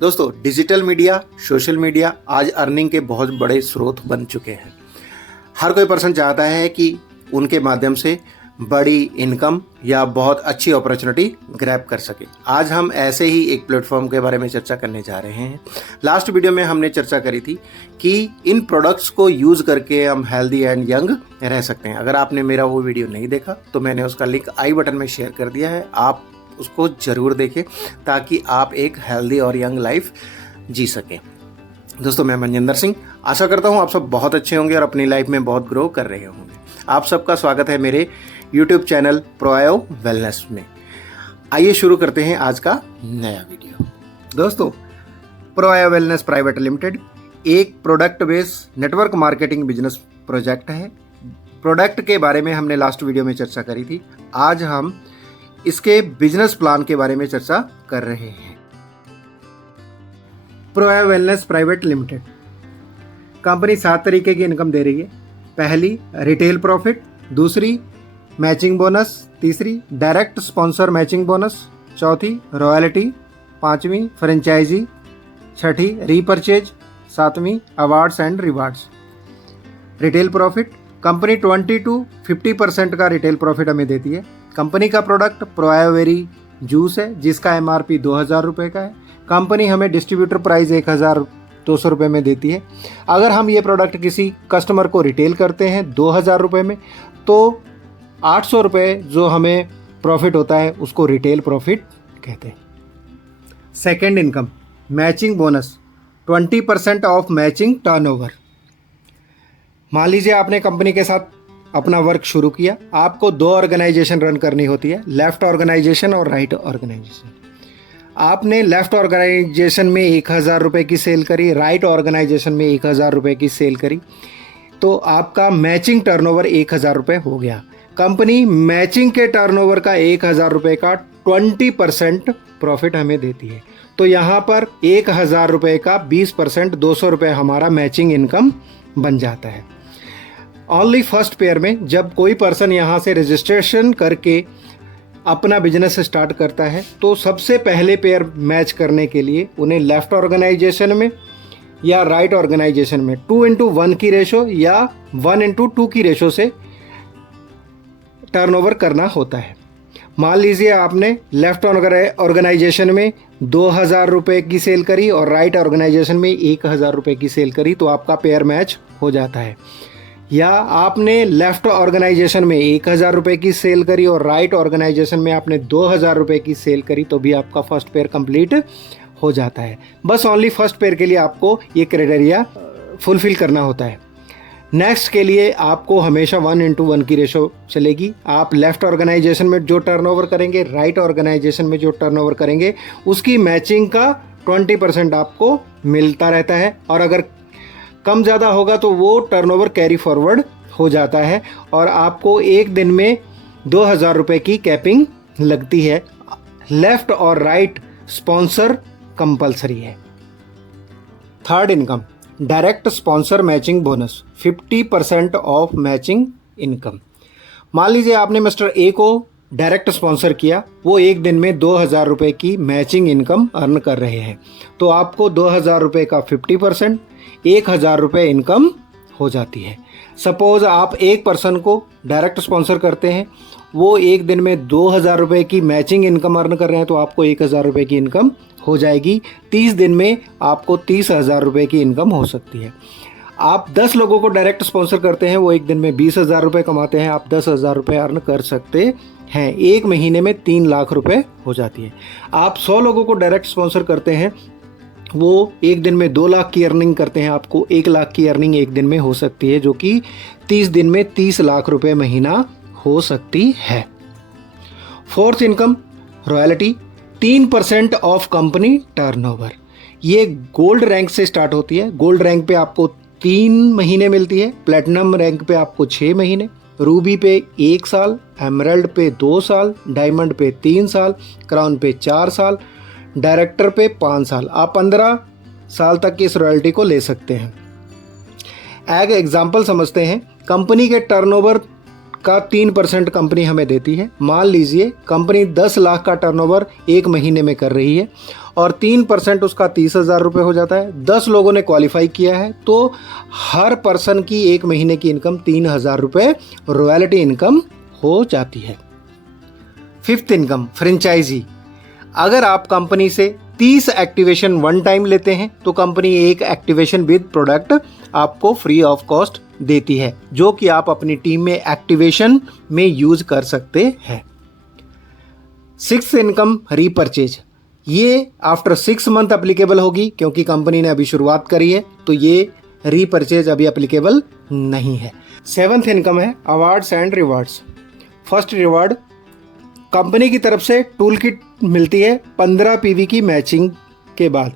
दोस्तों, digital media, social media आज earning के बहुत बड़े स्रोत बन चुके हैं। हर कोई पर्सन चाहता है कि उनके माध्यम से बड़ी इनकम या बहुत अच्छी अपॉर्चुनिटी ग्रैब कर सके। आज हम ऐसे ही एक प्लेटफॉर्म के बारे में चर्चा करने जा रहे हैं। लास्ट वीडियो में हमने चर्चा करी थी कि इन प्रोडक्ट्स को यूज़ करके हम हेल्दी एंड यंग रह सकते हैं। अगर आपने मेरा वो वीडियो नहीं देखा तो मैंने उसका लिंक आई बटन में शेयर कर दिया है, आप उसको ज़रूर देखें ताकि आप एक हेल्दी और यंग लाइफ जी सकें। दोस्तों, मैं मनजिंदर सिंह आशा करता हूँ आप सब बहुत अच्छे होंगे और अपनी लाइफ में बहुत ग्रो कर रहे होंगे। आप सबका स्वागत है मेरे YouTube चैनल प्रोआयो वेलनेस में। आइए शुरू करते हैं आज का नया वीडियो। दोस्तों, प्रोआयो वेलनेस प्राइवेट लिमिटेड एक product based network marketing business project है। प्रोडक्ट के बारे में हमने लास्ट वीडियो में चर्चा करी थी। आज हम इसके बिजनेस प्लान के बारे में चर्चा कर रहे हैं। प्रोआयो वेलनेस प्राइवेट लिमिटेड कंपनी 7 तरीके की इनकम दे रही है। पहली रिटेल प्रॉफिट, दूसरी मैचिंग बोनस, तीसरी डायरेक्ट स्पॉन्सर मैचिंग बोनस, चौथी रॉयल्टी, पांचवी फ्रेंचाइजी, छठी रीपरचेज, सातवीं awards and rewards. Retail profit company 20 to 50% का रिटेल प्रॉफिट हमें देती है। कंपनी का प्रोडक्ट प्रोआयोवेरी जूस है जिसका MRP 2000 रुपये का है। कंपनी हमें डिस्ट्रीब्यूटर प्राइस 1200 रुपये में देती है। अगर हम ये प्रोडक्ट किसी कस्टमर को रिटेल करते हैं 2000 रुपये में तो 800 रुपये जो हमें प्रॉफिट होता है उसको रिटेल प्रॉफिट कहते हैं। Second income matching bonus 20% of matching turnover. मान लीजिए आपने कंपनी के साथ अपना वर्क शुरू किया। आपको 2 ऑर्गेनाइजेशन रन करनी होती है, लेफ्ट ऑर्गेनाइजेशन और राइट ऑर्गेनाइजेशन। आपने लेफ्ट ऑर्गेनाइजेशन में 1000 रुपये की सेल करी, राइट ऑर्गेनाइजेशन में 1000 रुपये की सेल करी, तो आपका मैचिंग टर्नओवर 1000 रुपये हो गया। कंपनी मैचिंग के टर्नओवर का 1000 रुपये का 20% प्रॉफिट हमें देती है। तो यहाँ पर 1000 रुपये का 20% 200 रुपये हमारा मैचिंग इनकम बन जाता है। ओनली फर्स्ट पेयर में जब कोई पर्सन यहाँ से रजिस्ट्रेशन करके अपना बिजनेस स्टार्ट करता है तो सबसे पहले पेयर मैच करने के लिए उन्हें लेफ्ट ऑर्गेनाइजेशन में या राइट ऑर्गेनाइजेशन में 2:1 की रेशो या 1:2 की रेशो से टर्नओवर करना होता है। मान लीजिए आपने लेफ्ट ऑर्गेनाइजेशन में 2000 रुपये की सेल करी और राइट ऑर्गेनाइजेशन में 1000 रुपये की सेल करी तो आपका पेयर मैच हो जाता है। या आपने लेफ्ट ऑर्गेनाइजेशन में 1000 रुपये की सेल करी और राइट ऑर्गेनाइजेशन में आपने 2000 रुपये की सेल करी तो भी आपका फर्स्ट पेयर कंप्लीट हो जाता है। बस ओनली फर्स्ट पेयर के लिए आपको ये क्राइटेरिया फुलफिल करना होता है। नेक्स्ट के लिए आपको हमेशा 1:1 की रेशो चलेगी। आप लेफ्ट ऑर्गेनाइजेशन में जो टर्नओवर करेंगे, राइट ऑर्गेनाइजेशन में जो टर्नओवर करेंगे, उसकी मैचिंग का 20% आपको मिलता रहता है और अगर कम ज़्यादा होगा तो वो टर्नओवर कैरी फॉरवर्ड हो जाता है और आपको एक दिन में 2000 रुपये की कैपिंग लगती है। लेफ्ट और राइट स्पॉन्सर कंपलसरी है। Third income direct sponsor matching bonus 50% of matching income. मान लीजिए आपने मिस्टर ए को डायरेक्ट स्पॉन्सर किया, वो एक दिन में 2000 रुपये की मैचिंग इनकम अर्न कर रहे हैं तो आपको 2000 रुपये का 50% 1000 रुपये इनकम हो जाती है। सपोज़ आप एक पर्सन को डायरेक्ट स्पॉन्सर करते हैं, वो एक दिन में 2000 रुपये की मैचिंग इनकम अर्न कर रहे हैं तो आपको 1000 रुपये की इनकम हो जाएगी। 30 दिन में आपको 30,000 रुपये की इनकम हो सकती है। आप 10 लोगों को डायरेक्ट स्पॉन्सर करते हैं, वो एक दिन में 20,000 रुपये कमाते हैं, आप 10,000 रुपये अर्न कर सकते हैं। एक महीने में 3 लाख रुपये हो जाती है। आप 100 लोगों को डायरेक्ट स्पॉन्सर करते हैं, वो एक दिन में 2 लाख की अर्निंग करते हैं, आपको 1 लाख की अर्निंग एक दिन में हो सकती है जो कि 30 दिन में 30 लाख रुपये महीना हो सकती है। Fourth income royalty 3% of company turnover. ये गोल्ड रैंक से स्टार्ट होती है। गोल्ड रैंक पे आपको 3 महीने मिलती है, प्लेटिनम रैंक पे आपको 6 महीने, रूबी पे 1 साल, एमरल्ड पे 2 साल, डायमंड पे 3 साल, क्राउन पे 4 साल, डायरेक्टर पे 5 साल। आप 15 साल तक की इस रॉयल्टी को ले सकते हैं। एग एग्जाम्पल समझते हैं, कंपनी के टर्नओवर का 3% कंपनी हमें देती है। मान लीजिए कंपनी 10 लाख का टर्नओवर एक महीने में कर रही है और 3% उसका 30,000 रुपये हो जाता है। 10 लोगों ने क्वालिफाई किया है तो हर पर्सन की 1 महीने की इनकम 3,000 रुपये रॉयल्टी इनकम हो जाती है। Fifth income franchise. अगर आप कंपनी से 30 एक्टिवेशन वन टाइम लेते हैं तो कंपनी एक एक्टिवेशन विद प्रोडक्ट आपको फ्री ऑफ कॉस्ट देती है, जो कि आप अपनी टीम में एक्टिवेशन में यूज कर सकते हैं। Sixth income repurchase. ये आफ्टर 6 मंथ एप्लीकेबल होगी, क्योंकि कंपनी ने अभी शुरुआत करी है तो ये रीपरचेज अभी एप्लीकेबल नहीं है। सेवंथ इनकम है awards and rewards. First reward, company की तरफ से टूल किट मिलती है 15 पीवी की मैचिंग के बाद।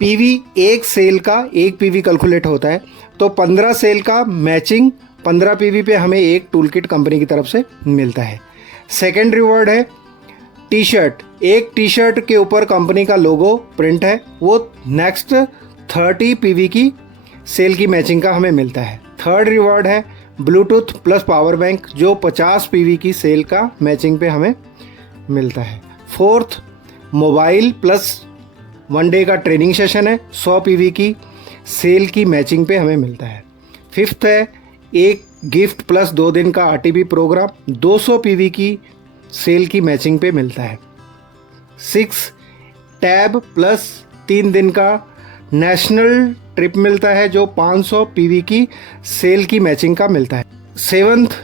पीवी एक सेल का 1 पीवी कैलकुलेट होता है, तो 15 सेल का मैचिंग 15 पीवी पे हमें एक टूल किट कंपनी की तरफ से मिलता है। सेकेंड रिवॉर्ड है टी शर्ट। एक टी शर्ट के ऊपर कंपनी का लोगो प्रिंट है, वो नेक्स्ट 30 पीवी की सेल की मैचिंग का हमें मिलता है। थर्ड रिवॉर्ड है ब्लूटूथ प्लस पावर बैंक, जो 50 पीवी की सेल का मैचिंग पे हमें मिलता है। फोर्थ, मोबाइल प्लस 1 डे का ट्रेनिंग सेशन है, 100 पीवी की सेल की मैचिंग पे हमें मिलता है। फिफ्थ है एक गिफ्ट प्लस 2 दिन का आरटीबी प्रोग्राम, 200 पीवी की सेल की मैचिंग पे मिलता है। 6 टैब प्लस 3 दिन का नेशनल ट्रिप मिलता है, जो 500 पीवी की सेल की मैचिंग का मिलता है। 7th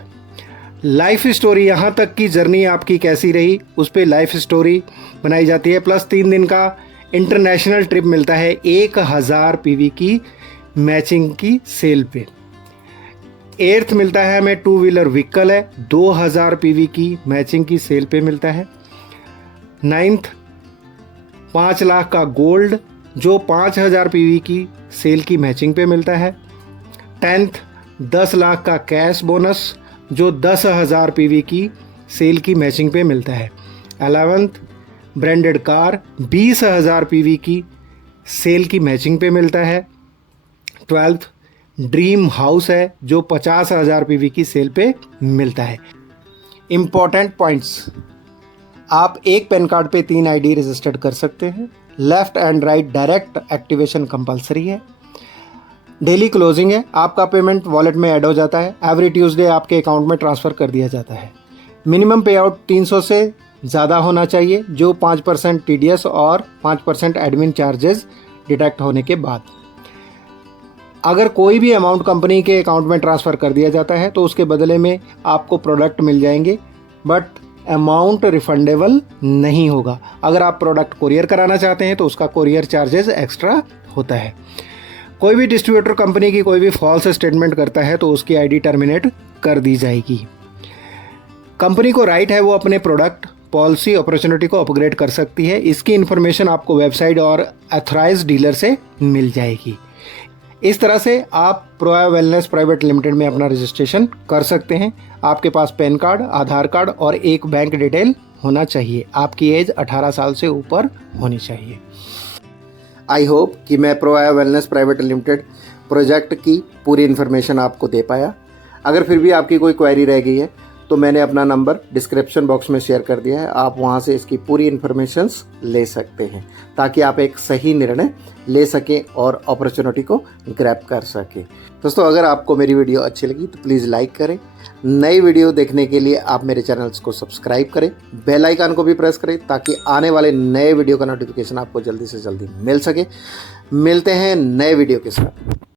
लाइफ स्टोरी, यहाँ तक की जर्नी आपकी कैसी रही उस पर लाइफ स्टोरी बनाई जाती है, प्लस 3 दिन का इंटरनेशनल ट्रिप मिलता है 1000 पीवी की मैचिंग की सेल पे। 8th मिलता है हमें 2 व्हीलर व्हीकल है, 2000 पीवी की मैचिंग की सेल पे मिलता है। 9th 5 लाख का गोल्ड, जो 5000 पीवी की सेल की मैचिंग पे मिलता है। 10th 10 लाख का कैश बोनस, जो 10,000 पीवी की सेल की मैचिंग पे मिलता है। 11th ब्रांडेड कार, 20,000 पीवी की सेल की मैचिंग पे मिलता है। 12th ड्रीम हाउस है, जो 50,000 पीवी की सेल पे मिलता है। इम्पॉर्टेंट पॉइंट्स, आप एक पैन कार्ड पे 3 आईडी रजिस्टर्ड कर सकते हैं। Left and right direct activation compulsory है। डेली क्लोजिंग है, आपका पेमेंट वॉलेट में ऐड हो जाता है। एवरी ट्यूसडे आपके अकाउंट में ट्रांसफ़र कर दिया जाता है। मिनिमम पे आउट 300 से ज़्यादा होना चाहिए, जो 5% TDS और 5% एडमिन चार्जेस डिडक्ट होने के बाद। अगर कोई भी अमाउंट कंपनी के अकाउंट में ट्रांसफ़र कर दिया जाता है तो उसके बदले में आपको प्रोडक्ट मिल जाएंगे, बट अमाउंट रिफंडेबल नहीं होगा। अगर आप प्रोडक्ट कोरियर कराना चाहते हैं तो उसका कोरियर चार्जेस एक्स्ट्रा होता है। कोई भी डिस्ट्रीब्यूटर कंपनी की कोई भी फॉल्स स्टेटमेंट करता है तो उसकी आईडी टर्मिनेट कर दी जाएगी। कंपनी को राइट है वो अपने प्रोडक्ट पॉलिसी अपॉर्चुनिटी को अपग्रेड कर सकती है। इसकी इन्फॉर्मेशन आपको वेबसाइट और अथॉराइज्ड डीलर से मिल जाएगी। इस तरह से आप प्रोया वेलनेस प्राइवेट लिमिटेड में अपना रजिस्ट्रेशन कर सकते हैं। आपके पास पैन कार्ड, आधार कार्ड और एक बैंक डिटेल होना चाहिए। आपकी एज 18 साल से ऊपर होनी चाहिए। आई होप कि मैं प्रोया वेलनेस प्राइवेट लिमिटेड प्रोजेक्ट की पूरी इन्फॉर्मेशन आपको दे पाया। अगर फिर भी आपकी कोई क्वेरी रह गई है तो मैंने अपना नंबर डिस्क्रिप्शन बॉक्स में शेयर कर दिया है, आप वहां से इसकी पूरी इन्फॉर्मेशंस ले सकते हैं ताकि आप एक सही निर्णय ले सकें और अपॉर्चुनिटी को ग्रैब कर सकें। दोस्तों, अगर आपको मेरी वीडियो अच्छी लगी तो प्लीज़ लाइक करें। नई वीडियो देखने के लिए आप मेरे चैनल्स को सब्सक्राइब करें, बेल आइकन को भी प्रेस करें ताकि आने वाले नए वीडियो का नोटिफिकेशन आपको जल्दी से जल्दी मिल सके। मिलते हैं नए वीडियो के साथ।